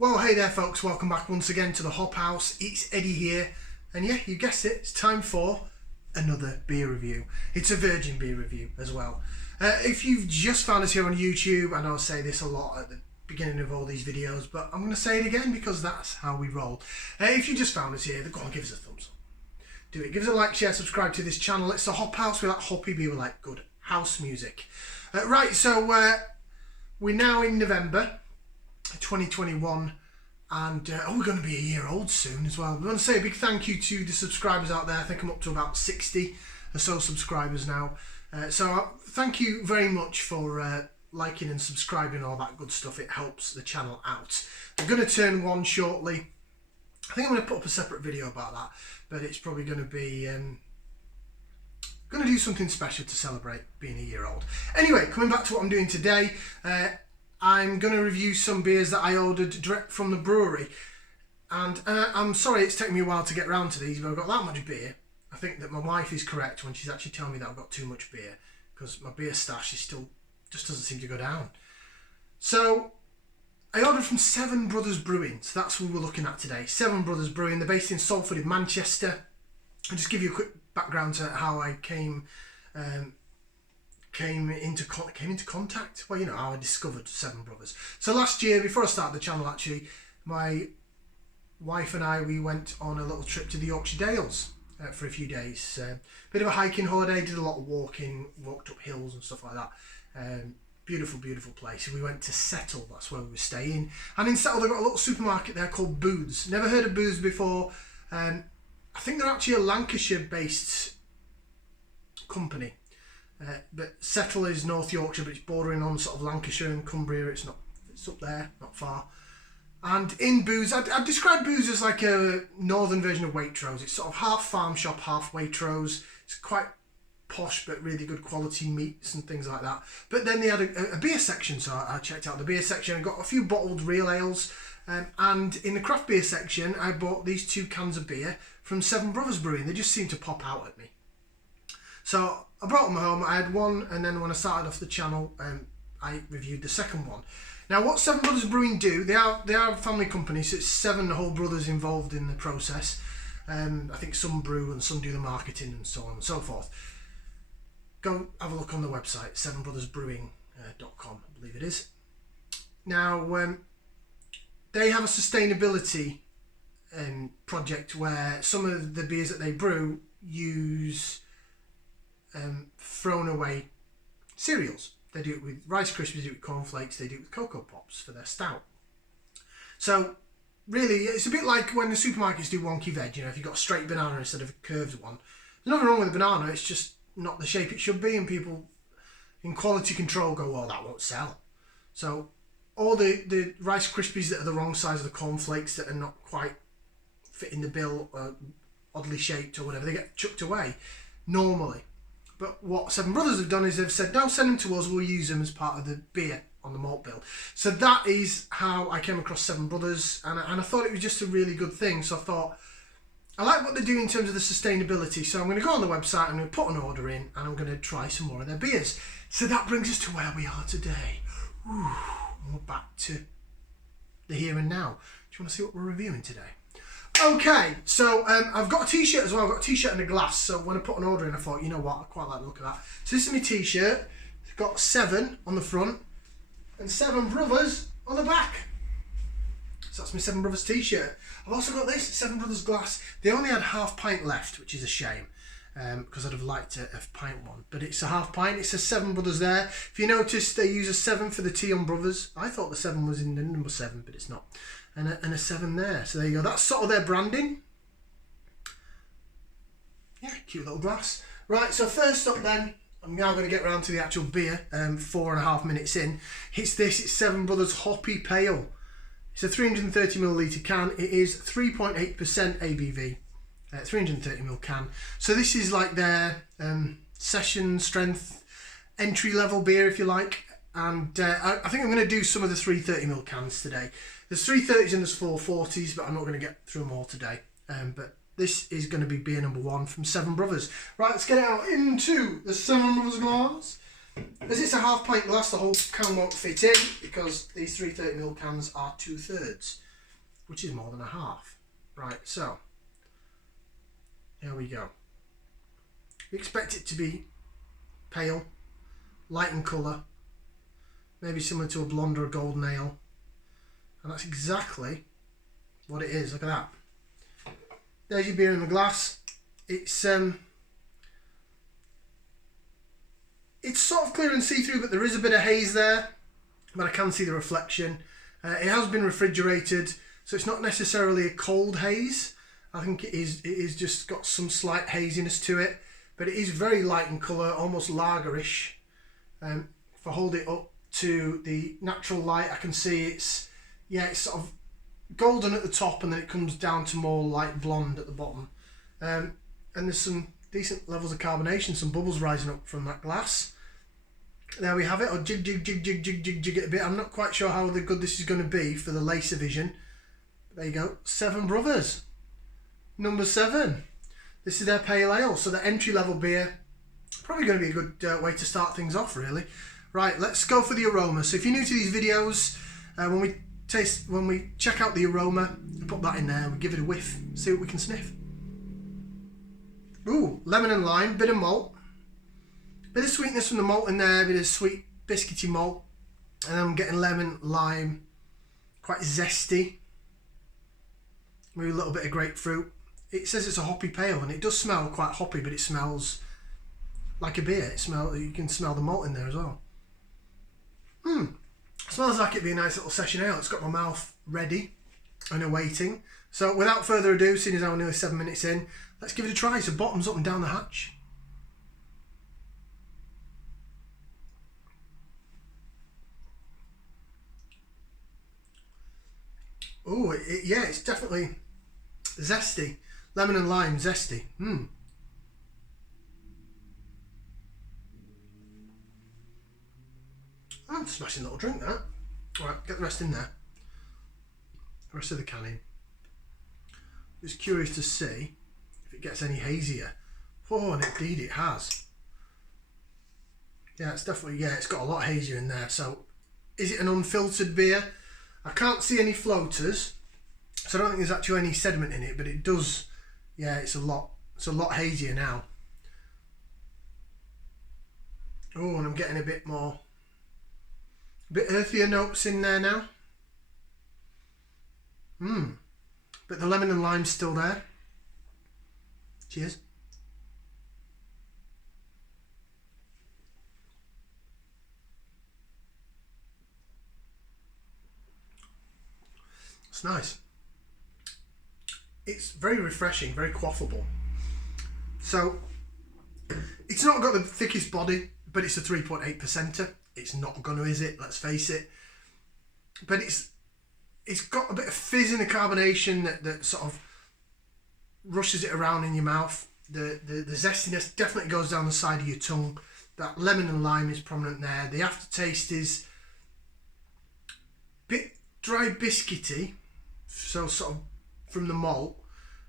Well, hey there folks, welcome back once again to the Hop House. It's Eddie here, and yeah, you guessed it, it's time for another beer review. It's a virgin beer review as well. If you've just found us here on YouTube, I know I say this a lot at the beginning of all these videos, but I'm going to say it again because that's how we roll. If you just found us here, go on, give us a thumbs up. Do it, give us a like, share, subscribe to this channel. It's the Hop House, we like hoppy beer, we like good house music. Right, so we're now in November 2021, and we're going to be a year old soon as well. I want to say a big thank you to the subscribers out there. I think I'm up to about 60 or so subscribers now. So thank you very much for liking and subscribing, all that good stuff. It helps the channel out. I'm going to turn one shortly. I think I'm going to put up a separate video about that, but it's probably going to be going to do something special to celebrate being a year old. Anyway, coming back to what I'm doing today, I'm going to review some beers that I ordered direct from the brewery. And I'm sorry it's taken me a while to get around to these, but I've got that much beer. I think that my wife is correct when she's actually telling me that I've got too much beer, because my beer stash is still just doesn't seem to go down. So I ordered from Seven Brothers Brewing, so that's what we're looking at today. Seven Brothers Brewing, they're based in Salford in Manchester. I'll just give you a quick background to how I came into contact. Well, you know, how I discovered Seven Brothers. So last year, before I started the channel, actually, my wife and I, we went on a little trip to the Yorkshire Dales for a few days. Bit of a hiking holiday, did a lot of walking, walked up hills and stuff like that. Beautiful, beautiful place. We went to Settle, that's where we were staying. And in Settle, they've got a little supermarket there called Booths. Never heard of Booths before. I think they're actually a Lancashire-based company. But Settle is North Yorkshire, but it's bordering on sort of Lancashire and Cumbria. It's up there, not far. And in Booths, I'd describe Booths as like a northern version of Waitrose. It's sort of half farm shop, half Waitrose. It's quite posh, but really good quality meats and things like that. But then they had a beer section, so I checked out the beer section and got a few bottled real ales. And in the craft beer section, I bought these 2 cans of beer from Seven Brothers Brewing. They just seemed to pop out at me. So I brought them home. I had one, and then when I started off the channel, I reviewed the second one. Now, what Seven Brothers Brewing do, they are a family company, so it's 7 whole brothers involved in the process. I think some brew and some do the marketing and so on and so forth. Go have a look on the website, sevenbrothersbrewing.com, I believe it is. Now, they have a sustainability project where some of the beers that they brew use thrown away cereals. They do it with Rice Krispies, they do it with cornflakes, they do it with Cocoa Pops for their stout. So really, it's a bit like when the supermarkets do wonky veg. You know, if you've got a straight banana instead of a curved one, there's nothing wrong with the banana, it's just not the shape it should be, and people in quality control go, oh, that won't sell. So all the Rice Krispies that are the wrong size of the cornflakes that are not quite fitting the bill, or oddly shaped or whatever, they get chucked away normally. But what Seven Brothers have done is they've said, no, send them to us, we'll use them as part of the beer on the malt bill. So that is how I came across Seven Brothers, and I thought it was just a really good thing. So I thought, I like what they do in terms of the sustainability, so I'm going to go on the website, I'm going to put an order in, and I'm going to try some more of their beers. So that brings us to where we are today. Ooh, we're back to the here and now. Do you want to see what we're reviewing today? Okay, so I've got a t-shirt as well. I've got a t-shirt and a glass, so when I put an order in, I thought, you know what, I quite like the look of that. So this is my t-shirt. It's got 7 on the front and 7 Brothers on the back. So that's my Seven Brothers t-shirt. I've also got this Seven Brothers glass. They only had half pint left, which is a shame, because I'd have liked a pint one. But it's a half pint. It says Seven Brothers there. If you notice, they use a 7 for the T on Brothers. I thought the 7 was in the number 7, but it's not. And a 7 there. So there you go. That's sort of their branding. Yeah, cute little glass. Right, so first up then, I'm now going to get around to the actual beer, 4.5 minutes in. It's Seven Brothers Hoppy Pale. It's a 330ml can. It is 3.8% ABV, 330ml can. So this is like their session strength entry level beer, if you like. And I think I'm going to do some of the 330ml cans today. There's 330s and there's 440s, but I'm not going to get through them all today. But this is going to be beer number 1 from Seven Brothers. Right, let's get it out into the Seven Brothers glass. As it's a half pint glass, the whole can won't fit in because these 330ml cans are 2/3. which is more than a half. Right, so here we go. We expect it to be pale, light in colour, maybe similar to a blonde or a golden ale, and that's exactly what it is. Look at that. There's your beer in the glass. It's sort of clear and see-through, but there is a bit of haze there, but I can see the reflection. It has been refrigerated, so it's not necessarily a cold haze. I think it is just got some slight haziness to it, but it is very light in colour, almost lagerish. If I hold it up to the natural light, I can see it's sort of golden at the top, and then it comes down to more light blonde at the bottom. And there's some decent levels of carbonation, some bubbles rising up from that glass. There we have it. I'll jig it a bit. I'm not quite sure how good this is going to be for the laser vision. There you go. Seven Brothers. Number 7. This is their pale ale. So the entry level beer. Probably going to be a good way to start things off, really. Right, let's go for the aroma. So if you're new to these videos, when we check out the aroma, put that in there, we give it a whiff, see what we can sniff. Ooh, lemon and lime, bit of malt. Bit of sweetness from the malt in there, bit of sweet biscuity malt. And I'm getting lemon, lime, quite zesty. Maybe a little bit of grapefruit. It says it's a hoppy pale, and it does smell quite hoppy, but it smells like a beer. You can smell the malt in there as well. Smells like it'd be a nice little session ale. It's got my mouth ready and awaiting. So without further ado, seeing as I'm nearly 7 minutes in, let's give it a try. So bottoms up and down the hatch. Oh, yeah, it's definitely zesty. Lemon and lime, zesty. Oh, smashing little drink, that. Alright, get the rest in there. The rest of the can in. Just curious to see if it gets any hazier. Oh, and indeed it has. Yeah, it's definitely, it's got a lot hazier in there. So, is it an unfiltered beer? I can't see any floaters, so I don't think there's actually any sediment in it, but it does, it's a lot hazier now. Oh, and I'm getting a bit earthier notes in there now. But the lemon and lime's still there. Cheers. It's nice. It's very refreshing, very quaffable. So, it's not got the thickest body, but it's a 3.8%er. It's not gonna, is it? Let's face it. But it's got a bit of fizz in the carbonation that sort of rushes it around in your mouth. The zestiness definitely goes down the side of your tongue. That lemon and lime is prominent there. The aftertaste is a bit dry biscuity, so sort of from the malt,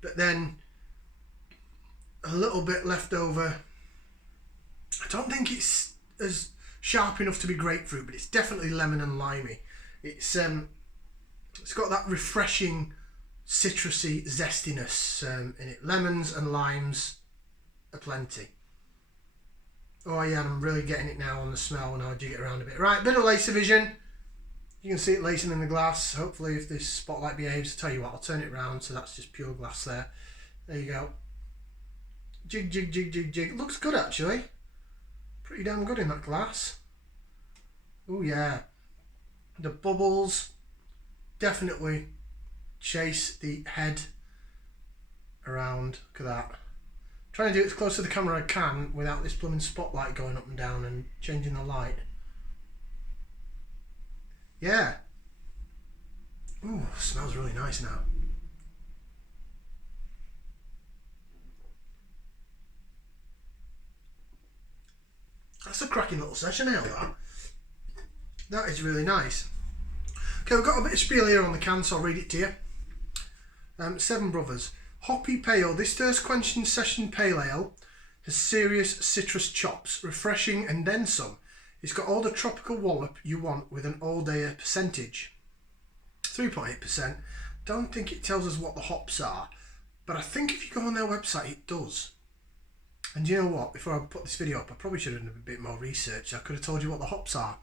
but then a little bit left over. I don't think it's as sharp enough to be grapefruit, but it's definitely lemon and limey. It's got that refreshing citrusy zestiness in it. Lemons and limes aplenty. Oh yeah, and I'm really getting it now on the smell when I jig it around a bit. Right, bit of laser vision. You can see it lacing in the glass. Hopefully if this spotlight behaves, I'll tell you what, I'll turn it around so that's just pure glass there. There you go. Jig, jig, jig, jig, jig. It looks good actually. Pretty damn good in that glass. Oh yeah. The bubbles definitely chase the head around. Look at that. Trying to do it as close to the camera I can without this blooming spotlight going up and down and changing the light. Yeah. Ooh, smells really nice now. That's a cracking little session ale, that. That is really nice. Okay, we've got a bit of spiel here on the can, so I'll read it to you. 7 Brothers. Hoppy Pale. This thirst-quenching session pale ale has serious citrus chops, refreshing and then some. It's got all the tropical wallop you want with an all-dayer percentage. 3.8%. don't think it tells us what the hops are, but I think if you go on their website, it does. And you know what? Before I put this video up, I probably should have done a bit more research. I could have told you what the hops are,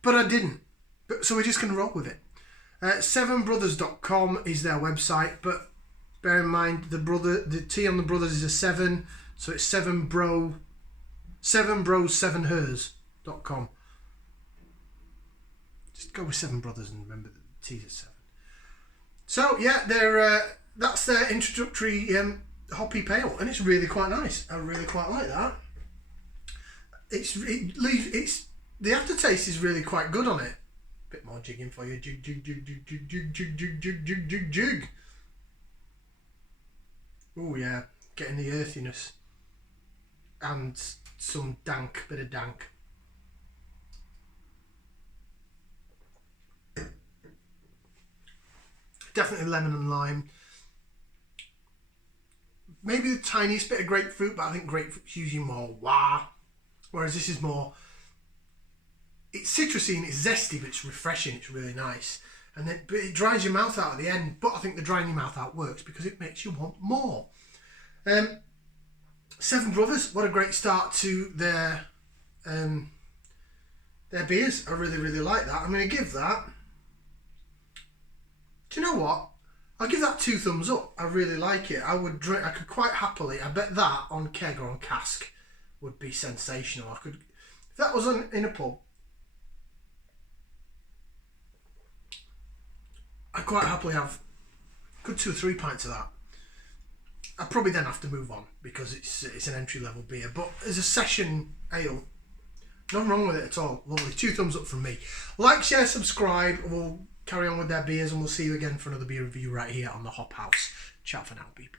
but I didn't. So we're just going to roll with it. 7brothers.com is their website, but bear in mind the T on the brothers is a 7, so it's 7bros7hers.com. Just go with 7 brothers and remember the T's at 7. So yeah, that's their introductory Hoppy Pale, and it's really quite nice. I really quite like that. The aftertaste is really quite good on it. Bit more jigging for you. Jig, jig, jig, jig, jig, jig, jig, jig, jig, jig, jig, jig. Oh yeah, getting the earthiness and some bit of dank. Definitely lemon and lime. Maybe the tiniest bit of grapefruit, but I think grapefruit's usually more wah. Whereas this is more, it's citrusy and it's zesty, but it's refreshing, it's really nice. And then, but it dries your mouth out at the end, but I think the drying your mouth out works because it makes you want more. 7 Brothers, what a great start to their beers. I really, really like that. I'm going to give that, do you know what? I'll give that 2 thumbs up. I really like it. I could quite happily, I bet that on keg or on cask would be sensational. If that was in a pub, I'd quite happily have a good 2 or 3 pints of that. I'd probably then have to move on because it's an entry level beer. But as a session ale, nothing wrong with it at all. Lovely. 2 thumbs up from me. Like, share, subscribe. We'll carry on with their beers and we'll see you again for another beer review right here on the Hop House. Ciao for now, people.